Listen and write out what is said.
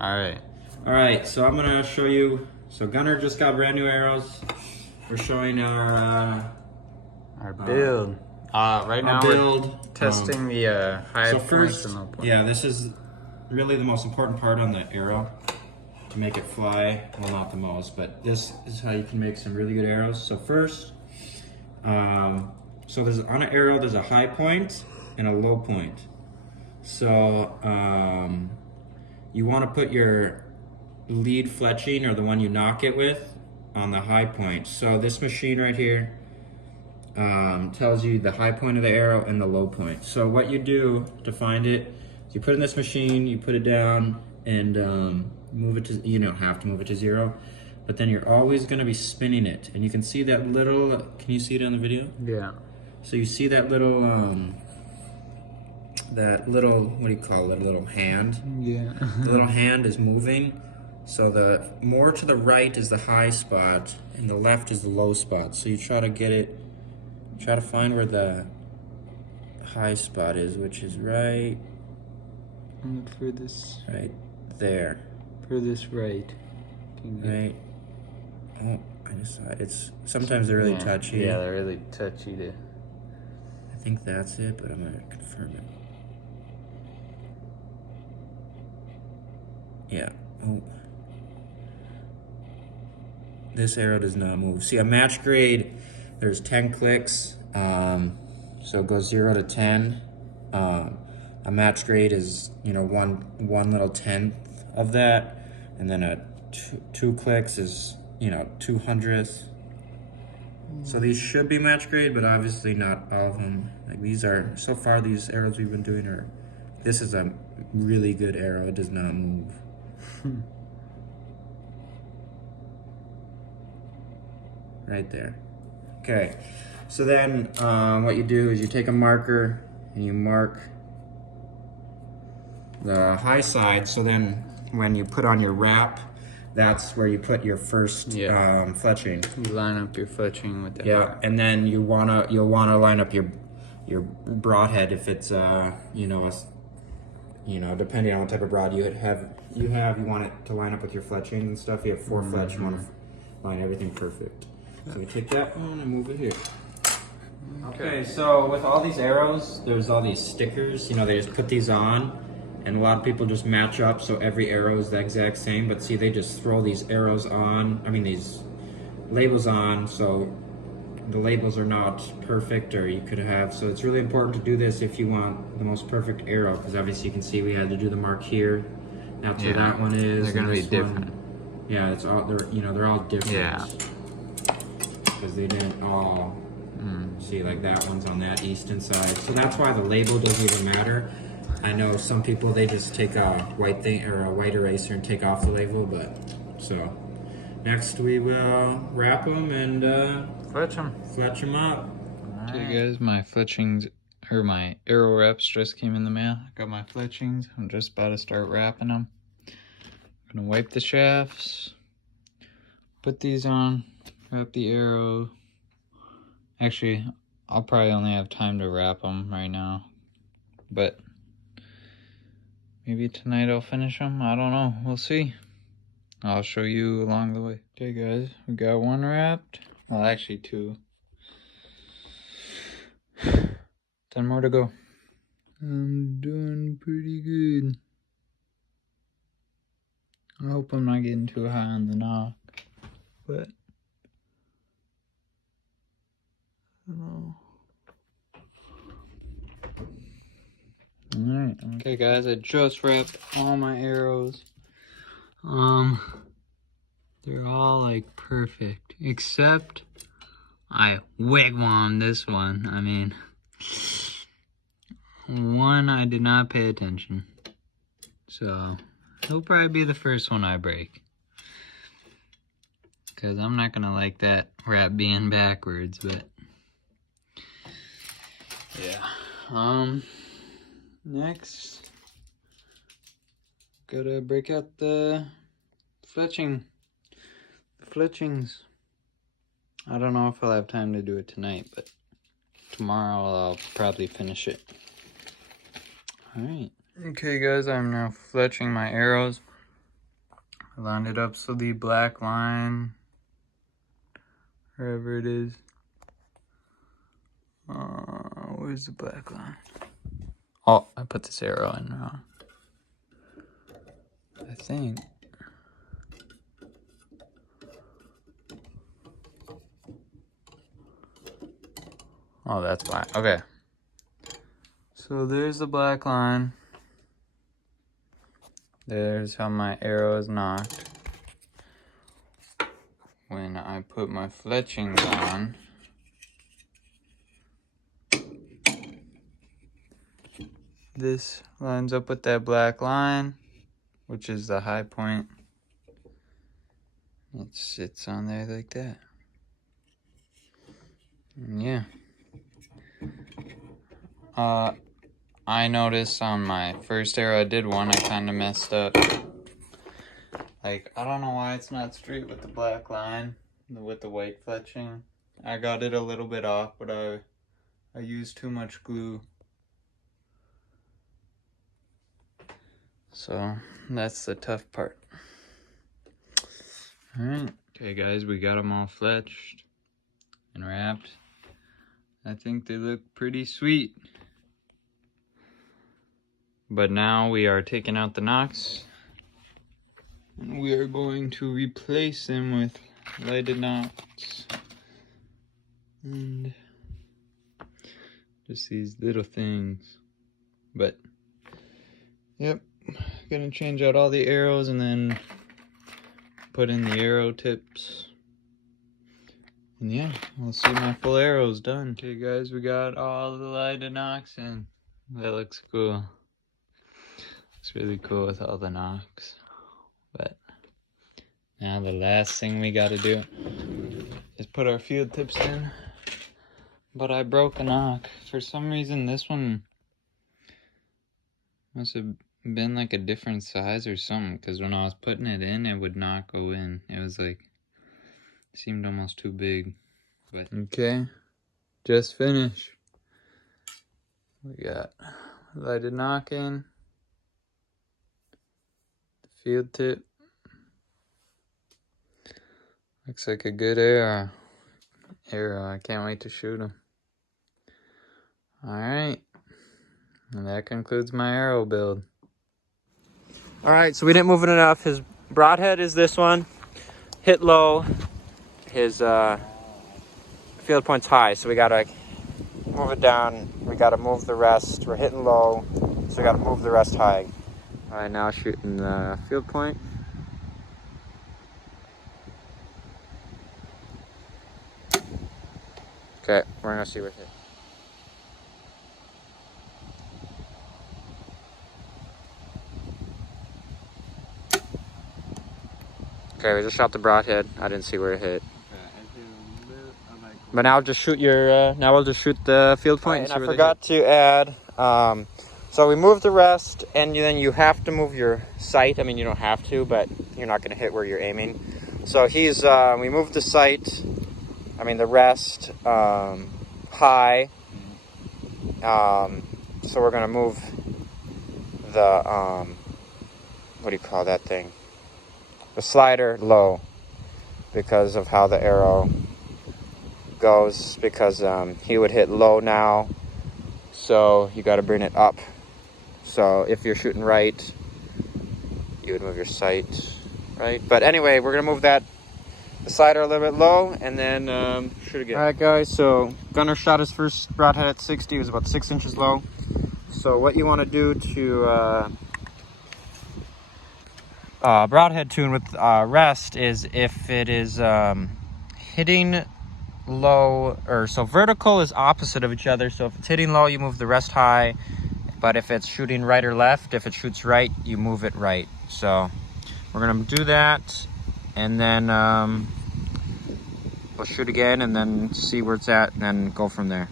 Alright. Alright, so I'm gonna show you. So Gunnar just got brand new arrows. We're showing our build. Right now build. we're testing the high So points first, and low points. yeah, this is really the most important part on the arrow to make it fly. Well, not the most, but this is how you can make some really good arrows. So first, so there's on an arrow, there's a high point and a low point. So you want to put your lead fletching, or the one you nock it with, on the high point. So this machine right here tells you the high point of the arrow and the low point. So what you do to find it is you put it in this machine, you put it down, and move it to, you don't have to move it to 0, but then you're always going to be spinning it. And you can see that little, can you see it on the video? Yeah. So you see that little, what do you call it, little hand? Yeah. The little hand is moving. So the more to the right is the high spot, and the left is the low spot. So you try to get it, try to find where the high spot is, which is right there. Furthest right. Right. Oh, I just saw it. It's sometimes they're really touchy. Yeah, they're really touchy to. I think that's it, but I'm gonna confirm it. Yeah. Oh. This arrow does not move. See, a match grade, there's 10 clicks, so it goes 0 to 10. A match grade is, one little tenth of that, and then a two clicks is, 200th. So these should be match grade, but obviously not all of them. Like these are, so far these arrows we've been doing are, this is a really good arrow. It does not move. Right there. Okay, so then what you do is you take a marker and you mark the high side. So then when you put on your wrap, that's where you put your first fletching. You line up your fletching with that. Yeah, and then you'll wanna line up your broadhead if it's depending on what type of broad you want it to line up with your fletching and stuff. You have 4 fletch, you want to line everything perfect. So we take that one and move it here. Okay, so with all these arrows, there's all these stickers. They just put these on, and a lot of people just match up so every arrow is the exact same. But see, they just throw these arrows on. These labels on, so the labels are not perfect, or you could have. So it's really important to do this if you want the most perfect arrow, because obviously you can see we had to do the mark here. That's where that one is. They're gonna be different. Yeah, it's all they're all different. Yeah. Because they didn't all see, like that one's on that eastern side. So that's why the label doesn't even matter. I know some people, they just take a white thing or a white eraser and take off the label, but so next we will wrap them and fletch them up. Okay guys, my fletchings, or my arrow wraps just came in the mail. I got my fletchings. I'm just about to start wrapping them. I'm gonna wipe the shafts, put these on, wrap the arrow. Actually, I'll probably only have time to wrap them right now, but maybe tonight I'll finish them. I don't know. We'll see. I'll show you along the way. Okay guys, we got one wrapped. Well, actually 2. 10 more to go. I'm doing pretty good. I hope I'm not getting too high on the knock, but I don't know. Alright, okay guys, I just wrapped all my arrows. They're all like perfect, except I wigwammed this one. One I did not pay attention, so it'll probably be the first one I break, because I'm not gonna like that wrap being backwards. But yeah, next gotta break out the fletchings. I don't know if I'll have time to do it tonight, but tomorrow I'll probably finish it. Alright. Okay guys, I'm now fletching my arrows. I lined it up so the black line, wherever it is. Where's the black line? Oh, I put this arrow in wrong. I think. Oh, that's black. Okay. So there's the black line. There's how my arrow is knocked. When I put my fletchings on, this lines up with that black line, which is the high point. It sits on there like that. And yeah. I noticed on my first arrow I did one, I kind of messed up. Like, I don't know why it's not straight with the black line, with the white fletching. I got it a little bit off, but I used too much glue. So, that's the tough part. Alright. Okay guys, we got them all fletched and wrapped. I think they look pretty sweet. But now we are taking out the nocks. And we are going to replace them with lighted nocks. And just these little things. But, yep. Gonna change out all the arrows and then put in the arrow tips. And yeah, I'll see my full arrows done. Okay guys, we got all the lighted nocks in. That looks cool. It's really cool with all the nocks. But now the last thing we gotta do is put our field tips in. But I broke a knock. For some reason this one must have been like a different size or something, because when I was putting it in, it would not go in. It was like, seemed almost too big. But okay, just finished. We got lighted knock in, the field tip. Looks like a good arrow. I can't wait to shoot them. Alright, and that concludes my arrow build. Alright, so we didn't move it enough. His broadhead is this one. Hit low. His field point's high, so we gotta move it down. We gotta move the rest. We're hitting low, so we gotta move the rest high. Alright, now shooting the field point. Okay, we're gonna see what hit. Okay, we just shot the broadhead. I didn't see where it hit. But now just shoot your. Now we'll just shoot the field point. Right, and I forgot to add. So we moved the rest, and then you have to move your sight. I mean, you don't have to, but you're not going to hit where you're aiming. So he's. We moved the sight. I mean the rest high. So we're going to move the. What do you call that thing? The slider low, because of how the arrow goes, because he would hit low now, so you got to bring it up. So if you're shooting right, you would move your sight right. But anyway, we're gonna move the slider a little bit low and then shoot again. All right guys, so Gunner shot his first broadhead at 60. It was about 6 inches low. So what you want to do to broadhead tune with rest is if it is hitting low, or so vertical is opposite of each other. So if it's hitting low, you move the rest high, but if it's shooting right or left, if it shoots right, you move it right. So we're gonna do that, and then we'll shoot again and then see where it's at and then go from there.